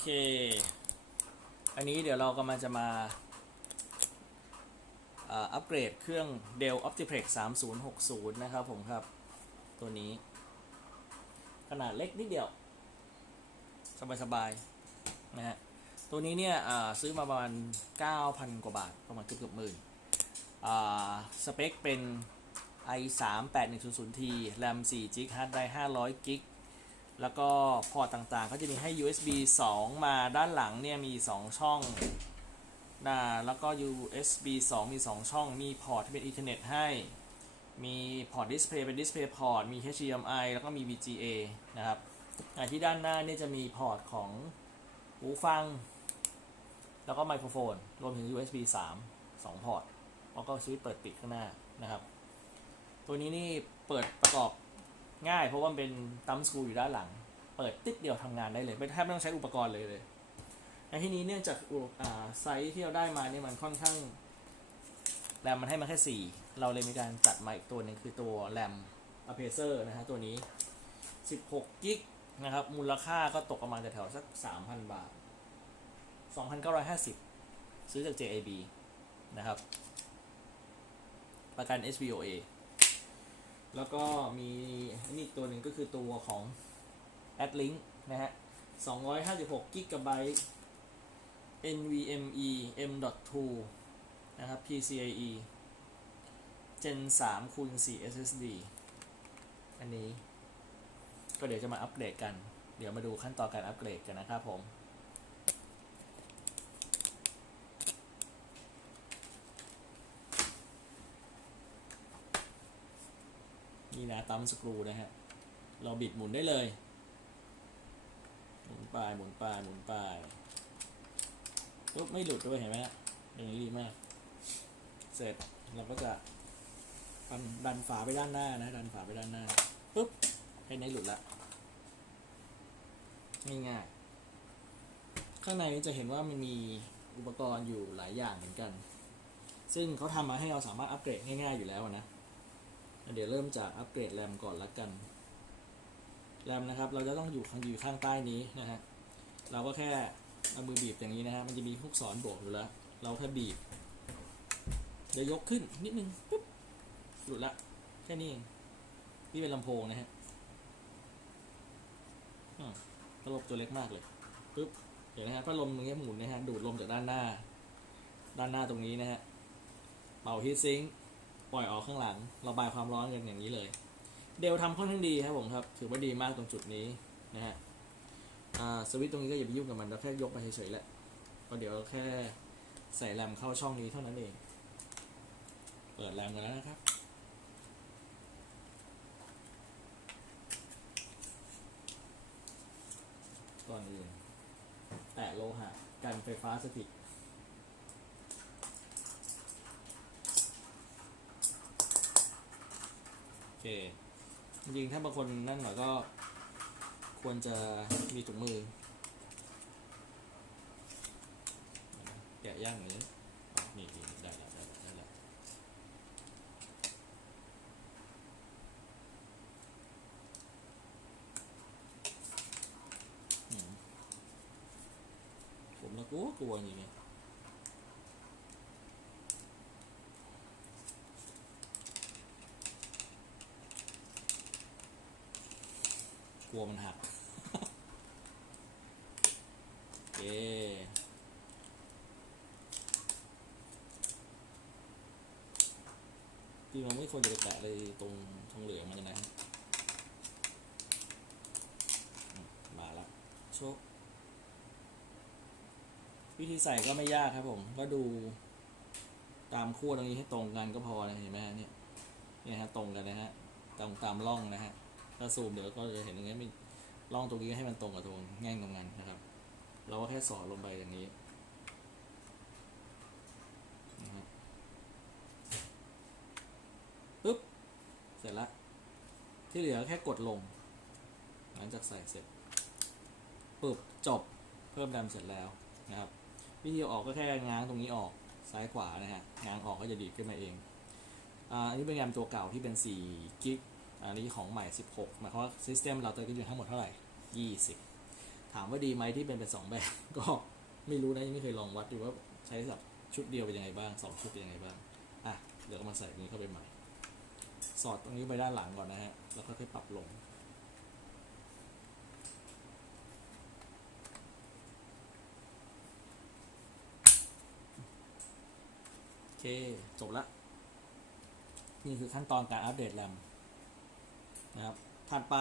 เคอันนี้เดี๋ยวเรากำลังจะมาอัปเกรดเครื่อง Dell Optiplex 3060นะครับผมครับตัวนี้ขนาดเล็กนิดเดียวสบายๆนะฮะตัวนี้เนี่ยซื้อมาประมาณ 9,000 กว่าบาทประมาณเกือบหมื่นสเปคเป็น i3-8100T RAM 4 g b Hard Drive 500 g b แล้วก็พอร์ตต่างๆก็จะมีให้ USB 2 มาด้านหลังเนี่ยมี 2 ช่องแล้วก็ USB 2 มี 2 ช่องมีพอร์ตที่เป็น Ethernet ให้มีพอร์ตดิสเพลย์เป็นดิสเพลย์พอร์ตมี HDMI แล้วก็มี VGA นะครับที่ด้านหน้านี่จะมีพอร์ตของหูฟังแล้วก็ไมโครโฟนรวมถึง USB 2 พอร์ตแล้วก็สวิตช์เปิดปิดข้างหน้านะครับตัวนี้นี่เปิดประกอบง่ายเพราะว่ามันเป็นตัมป์สกรูอยู่ด้านหลังเปิดติ๊กเดียวทำงานได้เลยแทบไม่ต้องใช้อุปกรณ์เลยในที่นี้เนื่องจากไซส์ที่เราได้มาเนี่ยมันค่อนข้างแรมมันให้มาแค่4เราเลยมีการจัดมาอีกตัวหนึ่งคือตัวแรมอะเพเซอร์นะฮะตัวนี้16กิกนะครับมูลค่าก็ตกประมาณแถวสัก 3,000 บาท 2,950 ซื้อจาก JAB นะครับประกัน SVOA แล้วก็มีนี่ตัวหนึ่งก็คือตัวของ Adlink นะฮะ256 GB NVMe M.2 นะครับ PCIe Gen 3x4 SSD อันนี้ก็เดี๋ยวจะมาอัปเกรดกันเดี๋ยวมาดูขั้นตอนการอัปเกรดกันนะครับผมนี่นะตัมสกรูนะฮะเราบิดหมุนได้เลยหมุนไปหมุนไปหมุนไปปุ๊บไม่หลุดด้วยเห็นไหมฮะอย่างนี้ดีมากเสร็จเราก็จะดันฝาไปด้านหน้านะดันฝาไปด้านหน้าปุ๊บให้ในหลุดละง่ายๆข้างในนี้จะเห็นว่ามันมีอุปกรณ์อยู่หลายอย่างเหมือนกันซึ่งเขาทำมาให้เราสามารถอัปเกรดง่ายๆอยู่แล้วนะเดี๋ยวเริ่มจากอัปเกรดแรมก่อนละกันแรมนะครับเราจะต้องอยู่ข้างใต้นี้นะฮะเราก็แค่เอามือบีบอย่างนี้นะฮะมันจะมีลูกศรบวกอยู่แล้วเราแค่บีบเดี๋ยวยกขึ้นนิดนึงปุ๊บหลุดละแค่นี้เองนี่เป็นลำโพงนะฮะพัดลมตัวเล็กมากเลยปุ๊บเดี๋ยวนะฮะพัดลมตรงนี้หมุนนะฮะดูดลมจากด้านหน้าตรงนี้นะฮะเป่าฮีทซิงค์ปล่อยออกข้างหลังระบายความร้อนกันอย่างนี้เลยเดลทำค่อนข้างดีครับผมครับถือว่าดีมากตรงจุดนี้นะฮะสวิตช์ตรงนี้ก็อย่าไปยุ่งกับมันเราแค่ยกไปเฉยๆแหละก็เดี๋ยวแค่ใส่แรมเข้าช่องนี้เท่านั้นเองเปิดแรมกันแล้วนะครับก่อนอื่นแตะโลหะกันไฟฟ้าสถิตโอเคจริงๆถ้าบางคนนั่นหน่อยก็ควรจะมีถุงมือแกะย่างอย่างนี้นี่ได้แล้วผมละกลัวอย่างเงี้ยกลัวมันหักโอเคที่มันไม่ควรจะไปแตะเลยตรงทองเหลืองมันนะมาแล้วโชควิธีใส่ก็ไม่ยากครับผมก็ดูตามขั้วตรงนี้ให้ตรงกันก็พอนะเห็นไหมเนี่ยฮะตรงกันนะฮะตามร่องนะฮะถ้าซูมเดี๋ยวก็จะเห็นอย่างเงี้ยร่องตรงนี้ให้มันตรงกับตรงแง่งตรงนั้นนะครับเราก็แค่สอดลงไปอย่างนี้นะครับปึ๊บเสร็จละที่เหลือแค่กดลงหลังจากใส่เสร็จปึ๊บจบเพิ่มแรมเสร็จแล้วนะครับวิธีออกก็แค่ง้างตรงนี้ออกซ้ายขวานะฮะง้างออกก็จะดีดขึ้นมาเองอันนี้เป็นแรมตัวเก่าที่เป็น4 กิกอันนี้ของใหม่16หมายความว่าซิสเต็มเราจะอยู่ทั้งหมดเท่าไหร่20 ถามว่าดีไหมที่เป็น2 แบบ ก็ไม่รู้นะยังไม่เคยลองวัดดูว่าใช้สับชุดเดียวเป็นยังไงบ้าง2 ชุดเป็นยังไงบ้างเดี๋ยวก็มาใส่ตรงนี้เข้าไปใหม่สอดตรงนี้ไปด้านหลังก่อนนะฮะแล้วก็ค่อยปรับลงโอเคจบละนี่คือขั้นตอนการอัปเดตแรมนะครับถัดไป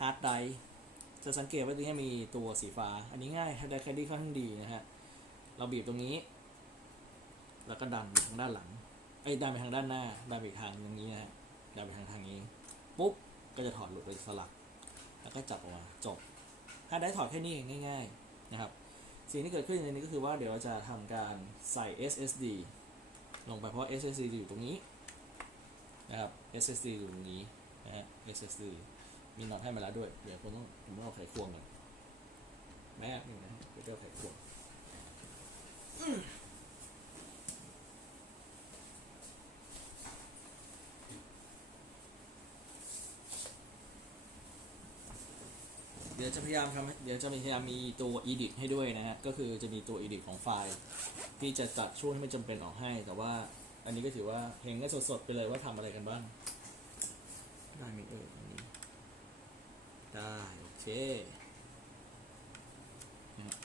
ฮาร์ดไดรฟ์จะสังเกตว่าตรงนี้มีตัวสีฟ้าอันนี้ง่ายฮาร์ดไดรฟ์แคดดี้ค่อนข้างดีนะฮะเราบีบตรงนี้แล้วก็ดันไปทางด้านหลังดันไปทางด้านหน้าดันไปทางตรงนี้นะฮะดันไปทางนี้ปุ๊บก็จะถอดหลุดไปสลักแล้วก็จับออกมาจบฮาร์ดไดรฟ์ถอดแค่นี้เองง่ายๆนะครับสิ่งที่เกิดขึ้นในนี้ก็คือว่าเดี๋ยวเราจะทำการใส่ SSD ลงไปเพราะ SSD อยู่ตรงนี้นะครับ SSD อยู่ตรงนี้นะฮะ SSD มีน็อตให้มาแล้วด้วยเดี๋ยวผมต้องเอาไขควงก่อนแม่นี่นะเดี๋ยวเอาไขควงเดี๋ยวจะพยายามมีตัว edit ให้ด้วยนะฮะก็คือจะมีตัว edit ของไฟล์ที่จะตัดช่วงที่ไม่จำเป็นออกให้แต่ว่าอันนี้ก็ถือว่าเห็นกันสดๆไปเลยว่าทำอะไรกันบ้างได้ไหมตรงนี้ได้โอเคนะ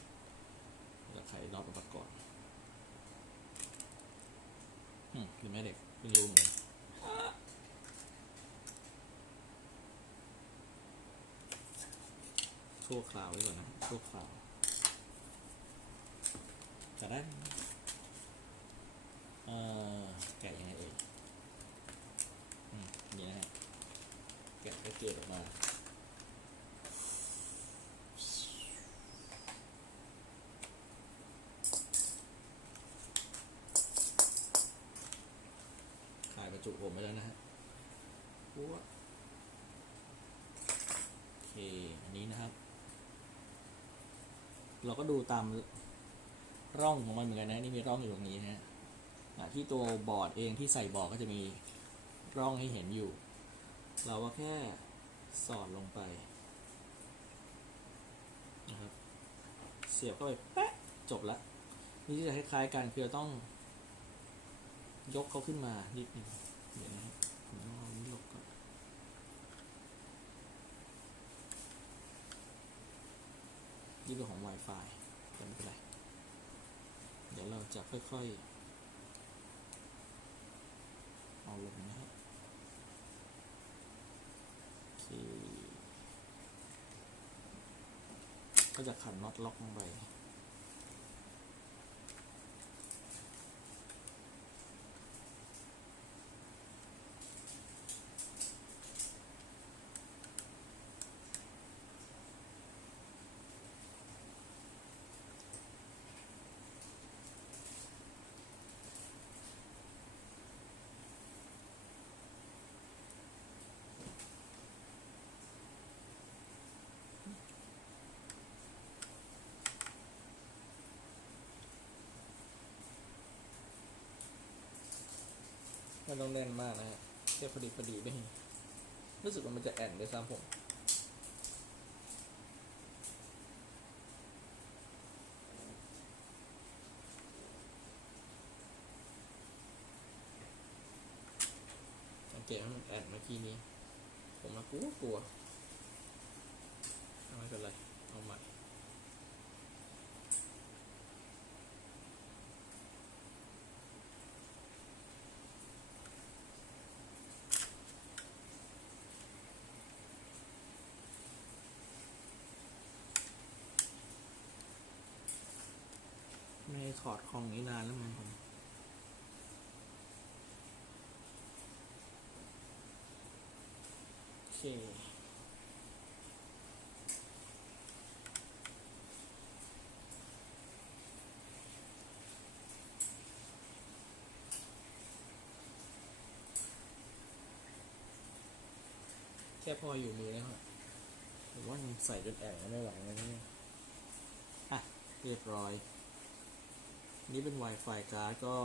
เราไขน็อตออกมาก่อนหรือแม่เด็กเป็นรูเหมือนกันชั่วคราวไว้ก่อนนะชั่วคราวจะได้แกะยังไงนี่นะฮะแกะก็เกล็ดออกมาขายบรรจุผมไปแล้วนะฮะโอเคอันนี้นะครับเราก็ดูตามร่องของมันเหมือนกันนะนี่มีร่องอยู่ตรงนี้นะฮะที่ตัวบอร์ดเองที่ใส่บอร์ดก็จะมีร่องให้เห็นอยู่เราก็แค่สอดลงไปนะครับเสียบเข้าไปแป๊ะจบละนี่จะคล้ายๆกันคือต้องยกเขาขึ้นมานิดนึงเดี๋ยวนะครับผมต้องเอานี้ลงก่อนนี่เป็นของ Wi-Fi ไม่เป็นไรเดี๋ยวเราจะค่อยๆเอาลงนะฮะก็จะขันน็อตล็อกลงไปไม่ต้องแน่นมากนะฮะแค่พอดีไม่รู้สึกว่ามันจะแอนด้วยซ้ำผมสังเกตว่ามันแอนเมื่อกี้นี้ผมกลัวไม่เป็นไรเอาใหม่ไม่ถอดคอมนี้นานแล้วมันผมโอเคแค่พออยู่มือแล้วครับผมว่าใส่จนแอนไม่ไหวแล้วเนี่ยเรียบร้อยนี่เป็น Wi-Fi การ์ดก็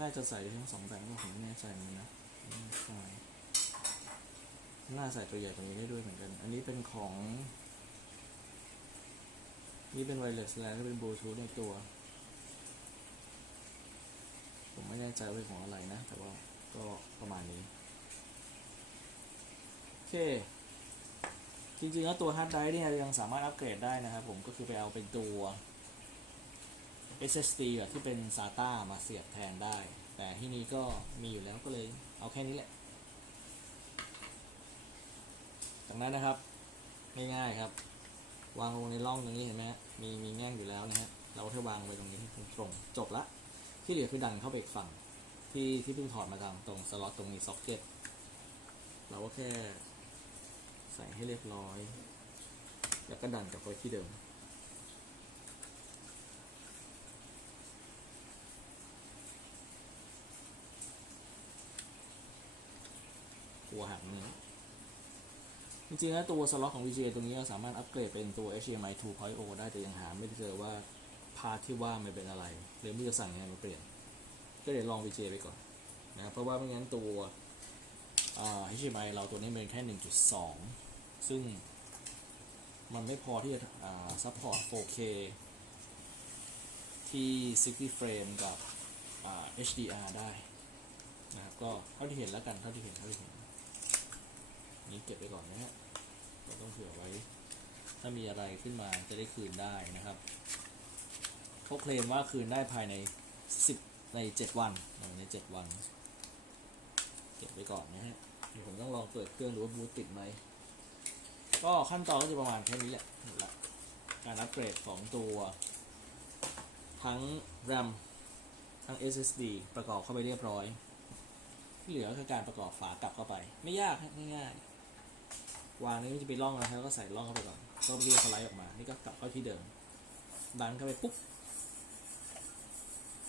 น่าจะใส่ได้ทั้ง2แบบก็ผมไม่แน่ใจเหมือนกันนะใช่น่าใส่ตัวใหญ่กว่านี้ได้ด้วยเหมือนกัน อันนี้เป็นของนี่เป็นไวเลสแล้วก็เป็นบลูทูธในตัว ผมไม่แน่ใจว่าเป็นของอะไรนะ แต่ว่าก็ประมาณนี้โอเคจริงๆแล้วตัวฮาร์ดไดรฟ์เนี่ยยังสามารถอัปเกรดได้นะครับผมก็คือไปเอาเป็นตัว SSD แบบที่เป็น SATA มาเสียบแทนได้ แต่ที่นี้ก็มีอยู่แล้วก็เลยเอาแค่นี้แหละจากนั้นนะครับง่ายๆครับวางลงในร่องตรงนี้เห็นไหมมีแง่งอยู่แล้วนะฮะเราแค่วางไว้ตรงนี้ตรงๆจบละที่เหลือคือดันเข้าไปอีกฝั่งที่เพิ่งถอดมาทางตรงสล็อตตรงนี้ซ็อกเก็ตเราก็แค่ใส่ให้เรียบร้อยแล้วก็ดันกลับไปที่เดิมหัวหักนี้จริงๆแล้วตัวสล็อตของ VGA ตรงนี้สามารถอัปเกรดเป็นตัว HDMI 2.0 ได้แต่ยังหาไม่เจอว่าพาร์ทที่ว่ามันเป็นอะไรหรือไม่จะสั่งยังไงมาเปลี่ยนก็เดี๋ยวลอง VGA ไปก่อนนะเพราะว่าไม่งั้นตัวHDMI เราตัวนี้เป็นแค่ 1.2 ซึ่งมันไม่พอที่จะซัพพอร์ต 4K ที่60 เฟรมกับHDR ได้นะครับก็เท่าที่เห็นแล้วกันเท่าที่เห็นนี้เก็บไปก่อนนะฮะเราต้องเผื่อไว้ถ้ามีอะไรขึ้นมาจะได้คืนได้นะครับเขาเคลมว่าคืนได้ภายใน7 วันใน7 วันเก็บไว้ก่อนนะฮะเดี๋ยวผมต้องลองเปิดเครื่องดูว่าบูตติดไหมก็ขั้นตอนก็จะประมาณแค่นี้แหละหมดละการอัปเกรดของตัวทั้ง RAM ทั้ง SSD ประกอบเข้าไปเรียบร้อยที่เหลือคือการประกอบฝากลับเข้าไปไม่ยากง่ายๆวางนี้จะไปร่องแล้วก็ใส่ร่องเข้าไปก่อนก็เรียกสไลด์ออกมานี่ก็กลับเข้าที่เดิมดันเข้าไปปุ๊บ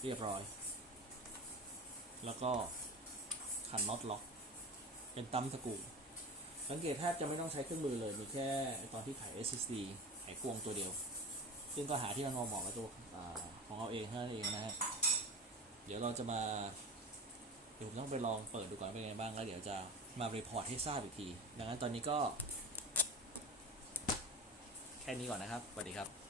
เรียบร้อยแล้วก็ขันน็อตล็อกเป็นตั้มสกรูสังเกตแทบจะไม่ต้องใช้เครื่องมือเลยมีแค่ตอนที่ไข SSD ไขควงตัวเดียวซึ่งก็หาที่มันเหมาะกับตัวของเราเองเท่านั้นเองนะฮะเดี๋ยวเราจะมาเดี๋ยวผมต้องไปลองเปิดดูก่อนเป็นไงบ้างแล้วเดี๋ยวจะมารีพอร์ตให้ทราบอีกทีดังนั้นตอนนี้ก็แค่นี้ก่อนนะครับสวัสดีครับ